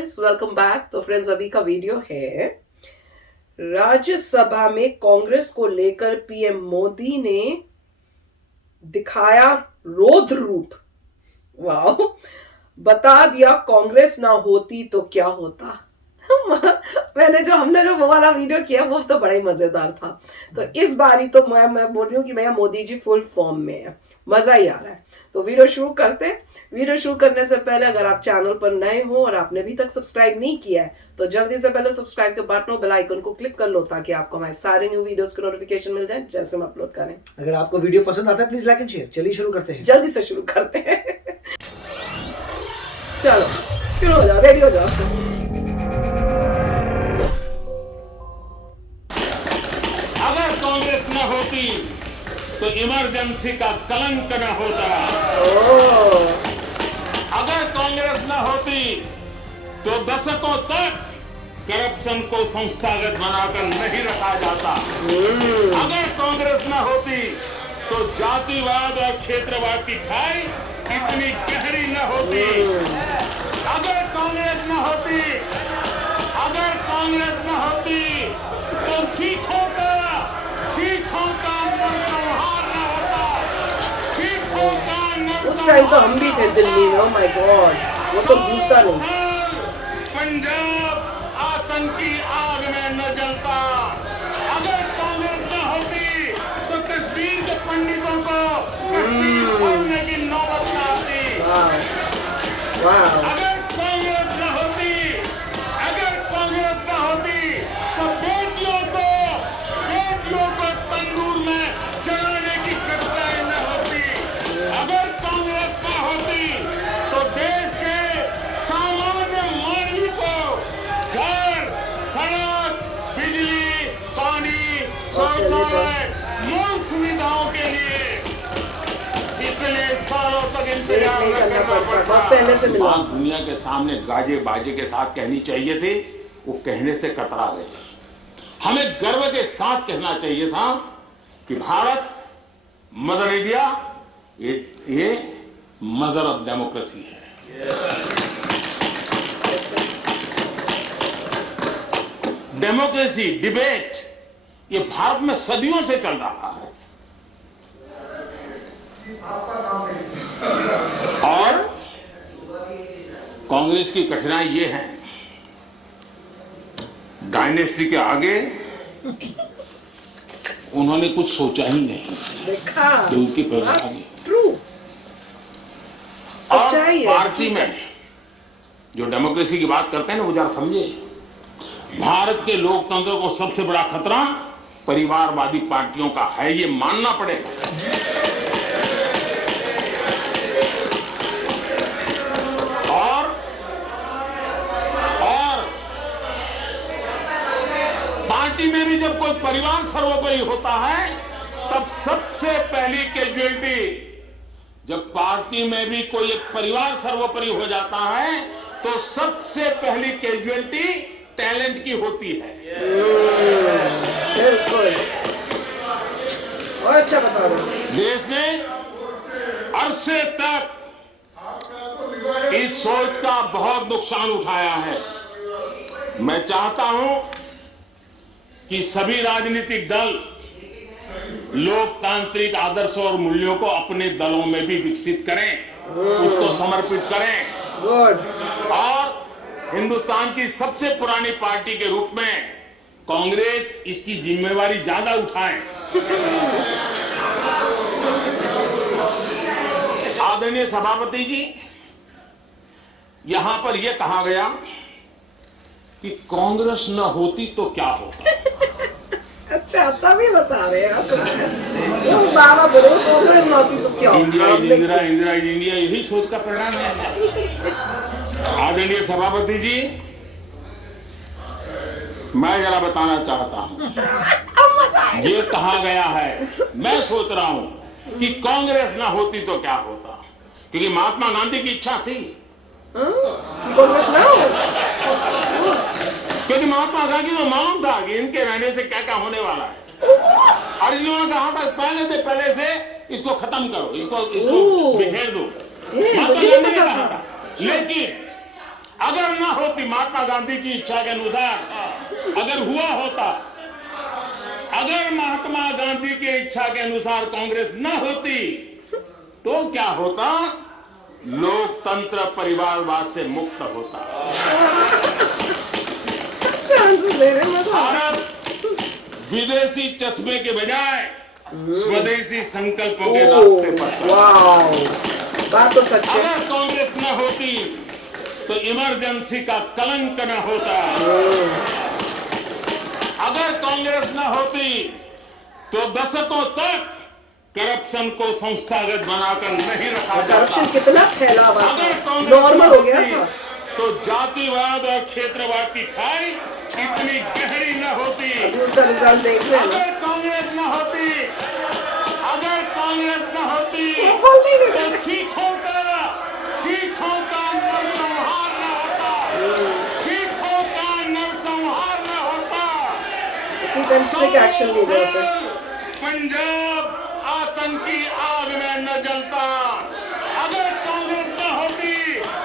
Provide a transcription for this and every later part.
Friends, welcome back. तो friends, अभी का वीडियो है राज्यसभा में कांग्रेस को लेकर पीएम मोदी ने दिखाया रौद्र रूप। वाह, बता दिया कांग्रेस ना होती तो क्या होता। हमने जो वो वाला वीडियो किया वो तो बड़ा ही मजेदार था। तो इस बारी तो मैं बोल रही हूँ कि भैया मोदी जी फुल फॉर्म में है, मजा ही आ रहा है। तो वीडियो शुरू करते हैं। वीडियो शुरू करने से पहले अगर आप चैनल पर नए हो और आपने अभी तक सब्सक्राइब नहीं किया है तो जल्दी से पहले सब्सक्राइब के बटन और बेल आइकन को क्लिक कर लो ताकि आपको हमारे सारे न्यू वीडियोस के नोटिफिकेशन मिल जाए जैसे हम अपलोड करें। अगर आपको वीडियो पसंद आता है प्लीज लाइक एंड शेयर। चलिए शुरू करते हैं। जल्दी से शुरू करते हैं। चलो शुरू हो जाओ, रेडी हो जाओ। अगर कांग्रेस न होती तो इमरजेंसी का कलंक न होता। अगर कांग्रेस न होती तो दशकों तक करप्शन को संस्थागत बनाकर नहीं रखा जाता। अगर कांग्रेस न होती तो जातिवाद और क्षेत्रवाद की खाई इतनी गहरी न होती। अगर कांग्रेस न होती तो सिखों का नरसंहार न होता। सिखों का उस टाइम तो हम भी थे दिल्ली में। ओह माय गॉड, वो तो भूलता नहीं। पंजाब आतंकी आग में न जलता। अगर कांग्रेस न होती तो कश्मीर के पंडितों को कश्मीर छोड़ने की नौबत न आती। अगर कांग्रेस न होती तो बेटियों को तंदूर में जलाने की घटनाएं न होती। अगर कांग्रेस न होती तो देश के सामान्य मानवी को घर, सड़क, बिजली, पानी, शौचालय, मूल सुविधाओं के लिए इतने सालों तक इंतजार करना पड़ता। पहले से मिला। बात दुनिया के सामने गाजे बाजे के साथ कहनी चाहिए थी, वो कहने से कतरा गए। हमें गर्व के साथ कहना चाहिए था कि भारत मदर इंडिया ये मदर ऑफ डेमोक्रेसी है। डेमोक्रेसी डिबेट ये भारत में सदियों से चल रहा है। और कांग्रेस की कठिनाई ये है, डायनेस्टी के आगे उन्होंने कुछ सोचा ही नहीं कि उनकी प्रधानी और पार्टी में जो डेमोक्रेसी की बात करते हैं ना, वो जरा समझे। भारत के लोकतंत्र को सबसे बड़ा खतरा परिवारवादी पार्टियों का है, ये मानना पड़ेगा। और पार्टी में भी जब कोई परिवार सर्वोपरि होता है तब सबसे पहली कैजुअलिटी, जब पार्टी में भी कोई एक परिवार सर्वोपरि हो जाता है तो सबसे पहली कैजुअलिटी टैलेंट की होती है। और अच्छा बता रहे। देश ने अरसे तक इस सोच का बहुत नुकसान उठाया है। मैं चाहता हूं कि सभी राजनीतिक दल लोकतांत्रिक आदर्शों और मूल्यों को अपने दलों में भी विकसित करें, उसको समर्पित करें। और हिंदुस्तान की सबसे पुरानी पार्टी के रूप में कांग्रेस इसकी जिम्मेवारी ज्यादा उठाए। आदरणीय सभापति जी, यहां पर यह कहा गया कि कांग्रेस न होती तो क्या होता। अच्छा, तभी बता रहे हैं बाबा, बोलो कांग्रेस न होती तो क्या होता। इंडिया यही सोच का परिणाम है। आदरणीय सभापति जी, मैं जरा बताना चाहता हूं, ये कहा गया है, मैं सोच रहा हूं कि कांग्रेस ना होती तो क्या होता, क्योंकि महात्मा गांधी की इच्छा थी कांग्रेस ना हो, क्योंकि महात्मा गांधी को मालूम था कि इनके रहने से क्या क्या होने वाला है। और इन्होंने कहा था पहले से इसको खत्म करो, इसको बिखेर दो। महात्मा गांधी ने कहा था। लेकिन अगर ना होती महात्मा गांधी की इच्छा के अनुसार, अगर हुआ होता, अगर महात्मा गांधी की इच्छा के अनुसार कांग्रेस न होती तो क्या होता? लोकतंत्र परिवारवाद से मुक्त होता। भारत विदेशी चश्मे के बजाय स्वदेशी संकल्पों के रास्ते पर चला। वाह, बात तो सच है। अगर कांग्रेस न होती तो इमरजेंसी का कलंक न होता। अगर कांग्रेस न होती तो दशकों तक करप्शन को संस्थागत बनाकर नहीं रखा जाता। करप्शन कितना फैला हुआ अगर था, कांग्रेस नॉर्मल हो गया होती, था। तो जातिवाद और क्षेत्रवाद की खाई इतनी गहरी न होती। अभी उसका रिजल्ट देख रहे हैं ना। अगर कांग्रेस न होती, अगर कांग्रेस न होती वो बोल नहीं देता। तो सिखों का नरसंहार न होता। सिखों का नरसंहार न होता। उसी टाइम स्ट्रिक्ट एक्शन लिए गए थे। पंजाब आतंकी आग में न जलता। अगर कांग्रेस न होती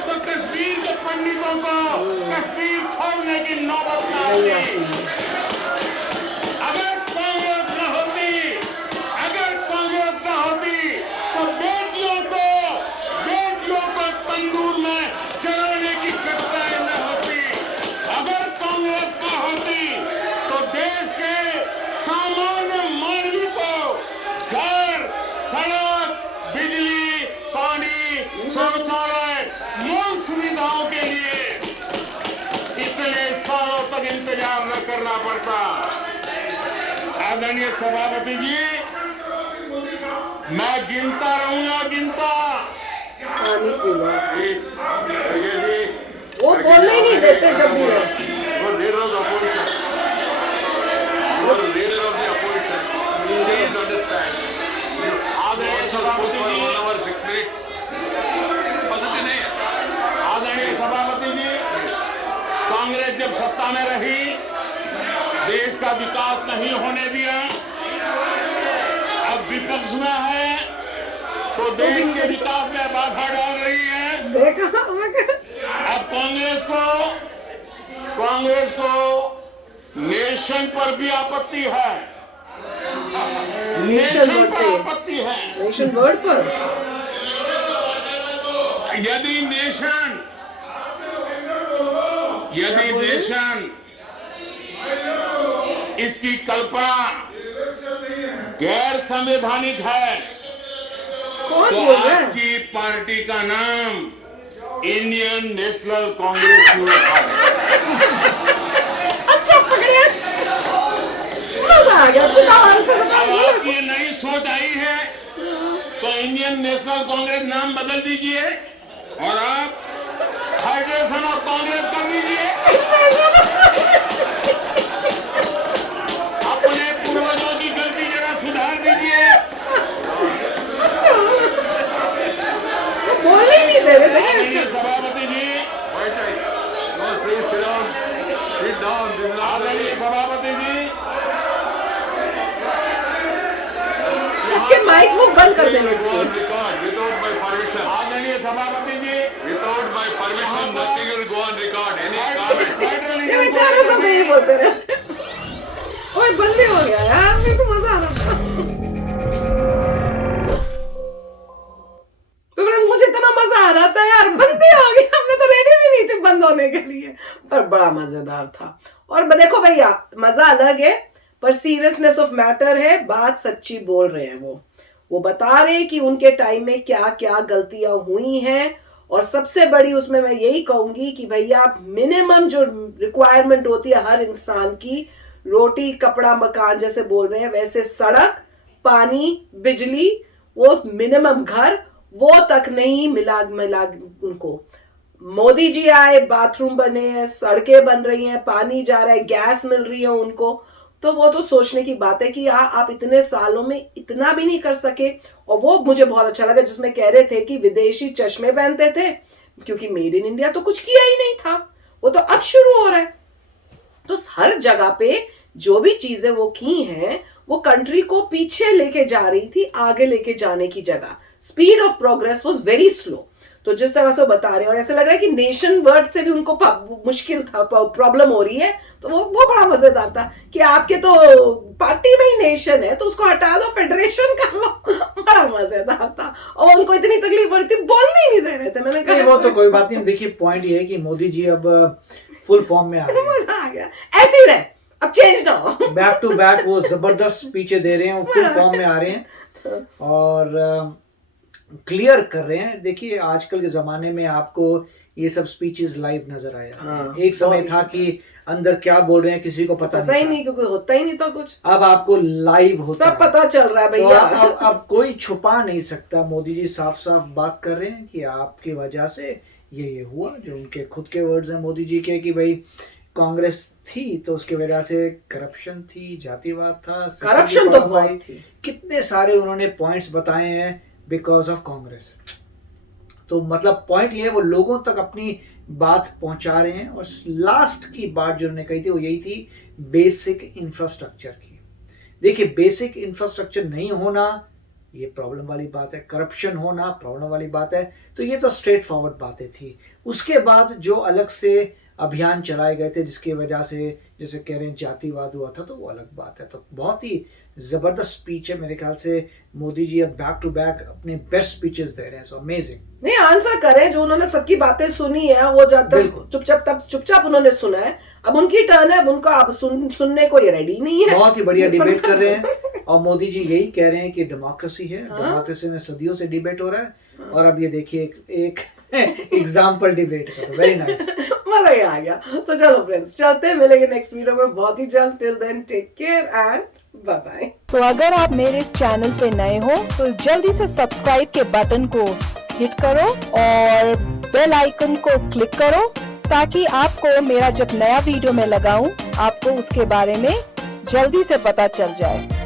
तो कश्मीर के पंडितों को कश्मीर छोड़ने की नौबत न नहीं आती। आती। अगर कांग्रेस न होती, अगर कांग्रेस न होती तो बेटियों को तंदूर में जलाने की घटनाएं न होती। अगर कांग्रेस न होती तो देश के सामान्य मानवी को घर, सड़क, बिजली, पानी, शौचालय, मूल सुविधाओं के लिए इतने सालों तक इंतजार न करना पड़ता। आदरणीय सभापति जी, मैं गिनता रहूंगा, गिनता। पानी पीना। ये वो बोलने ही नहीं देते जब भी है। वो leader of opposition, leader of the opposition, please understand. आदरणीय सभापति जी, पद्धति नहीं है। आदरणीय सभापति जी, कांग्रेस जब सत्ता में रही, देश का विकास नहीं होने दिया। अब विपक्ष में है तो देश के विकास में बाधा डाल रही है। देखा अब कांग्रेस को नेशन पर भी आपत्ति है। नेशन नेशन वर्ड पर पे। आपत्ति है। नेशन वर्ड पर। यदि नेशन इसकी कल्पना गैर संवैधानिक है कौन तो बोल रहा है? आपकी पार्टी का नाम इंडियन नेशनल कांग्रेस क्यों रखा है? अच्छा पकड़े, मजा आ गया। तू आराम से अब बताइए। आपकी ये नई सोच आई है तो इंडियन नेशनल कांग्रेस नाम बदल दीजिए और आप फेडरेशन ऑफ कांग्रेस कर दीजिए। अपने पूर्वजों की गलती जरा सुधार दीजिए। बोलने ही नहीं दे रहे। आदरणीय सभापति जी, आदरणीय सभापति जी, सबके माइक मुंह बंद कर देने चाहिए। आदरणीय सभापति जी, ये बेचारे सब यही बोलते रहते। ओए बंदी हो गया यार, मेरे को मजा आ रहा था। मुझे इतना मजा आ रहा था यार, बंदी हो गया। मैं तो रेडी भी नहीं थी बंद होने के लिए, पर बड़ा मजेदार था। और देखो भैया, मजा अलग है पर सीरियसनेस ऑफ मैटर है। बात सच्ची बोल रहे हैं वो बता रहे हैं कि उनके टाइम में क्या क्या गलतियां हुई हैं। और सबसे बड़ी उसमें मैं यही कहूंगी कि भैया मिनिमम जो रिक्वायरमेंट होती है हर इंसान की, रोटी कपड़ा मकान जैसे बोल रहे हैं, वैसे सड़क, पानी, बिजली, वो मिनिमम घर, वो तक नहीं मिला उनको। मोदी जी आए, बाथरूम बने हैं, सड़कें बन रही हैं, पानी जा रहा है, गैस मिल रही है उनको। तो वो तो सोचने की बात है कि आप इतने सालों में इतना भी नहीं कर सके। और वो मुझे बहुत अच्छा लगा जिसमें कह रहे थे कि विदेशी चश्मे पहनते थे क्योंकि मेड इन इंडिया तो कुछ किया ही नहीं था, वो तो अब शुरू हो रहा है। तो हर जगह पे जो भी चीजें वो की हैं वो कंट्री को पीछे लेके जा रही थी, आगे लेके जाने की जगह। Speed of progress was very slow. तो जिस तरह से वो बता रहे हैं, और ऐसे लग रहा है कि नेशन वर्ड से भी उनको मुश्किल था, प्रॉब्लम हो रही है, तो वो बड़ा मजेदार था कि आपके तो पार्टी में ही नेशन है तो उसको हटा दो, फेडरेशन कर लो। बड़ा मजेदार था, और उनको इतनी तकलीफ हो रही थी, बोलने ही नहीं दे रहे थे। मैंने नहीं, कहा वो तो कोई बात नहीं। देखिए पॉइंट ये है कि मोदी जी अब फुल फॉर्म में आ रहे हैं, मजा आ गया, ऐसे ही रहे, अब चेंज ना हो। बैक टू बैक वो जबरदस्त स्पीचें दे रहे हैं, वो फुल फॉर्म में आ रहे हैं और क्लियर कर रहे हैं। देखिए आजकल के जमाने में आपको ये सब स्पीचेस लाइव नजर आया। हाँ, एक समय बहुत था ही कि अंदर क्या बोल रहे हैं किसी को पता ही नहीं नहीं, क्योंकि होता ही नहीं था कुछ, था। अब आपको लाइव होता सब है, पता चल रहा है तो भैया। अब कोई छुपा नहीं सकता। मोदी जी साफ साफ बात कर रहे हैं कि आपकी वजह से ये हुआ, जो उनके खुद के वर्ड्स हैं मोदी जी के, कि भाई कांग्रेस थी तो उसकी वजह से करप्शन थी, जातिवाद था, करप्शन तो बहुत थी, कितने सारे उन्होंने पॉइंट्स बताए हैं बिकॉज ऑफ कांग्रेस। तो मतलब पॉइंट ये है, वो लोगों तक अपनी बात पहुंचा रहे हैं। और लास्ट की बात जो उन्होंने कही थी वो यही थी, बेसिक इंफ्रास्ट्रक्चर की। देखिए बेसिक इंफ्रास्ट्रक्चर नहीं होना ये प्रॉब्लम वाली बात है, करप्शन होना प्रॉब्लम वाली बात है। तो ये तो स्ट्रेट फॉरवर्ड बातें थी। उसके बाद जो अलग से अभियान चलाए गए थे जिसकी वजह से जैसे कह रहे हैं जातिवाद हुआ था, तो वो अलग बात है। तो बहुत ही जबरदस्त स्पीच है मेरे ख्याल से। मोदी जी अब बैक टू बैक अपने बेस्ट स्पीचेस दे रहे हैं, सो अमेजिंग। नहीं आंसर करें, जो उन्होंने सबकी बातें सुनी है वो जब तक चुपचाप उन्होंने सुना है, अब उनकी टर्न है, अब उनका अब सुनने को ये रेडी नहीं है। बहुत ही बढ़िया डिबेट कर रहे हैं, और मोदी जी यही कह रहे हैं कि डेमोक्रेसी है, डेमोक्रेसी में सदियों से डिबेट हो रहा है, और अब ये देखिए एक एग्जाम्पल डिबेट का। तो वेरी नाइस, मजा ही आ गया। तो चलो फ्रेंड्स, चलते हैं, मिलेंगे नेक्स्ट वीडियो में बहुत ही जल्द। Till then take care and bye bye. तो अगर आप मेरे इस चैनल पे नए हो तो जल्दी से सब्सक्राइब के बटन को हिट करो और बेल आइकन को क्लिक करो, ताकि आपको मेरा जब नया वीडियो मैं लगाऊं आपको उसके बारे में जल्दी से पता चल जाए।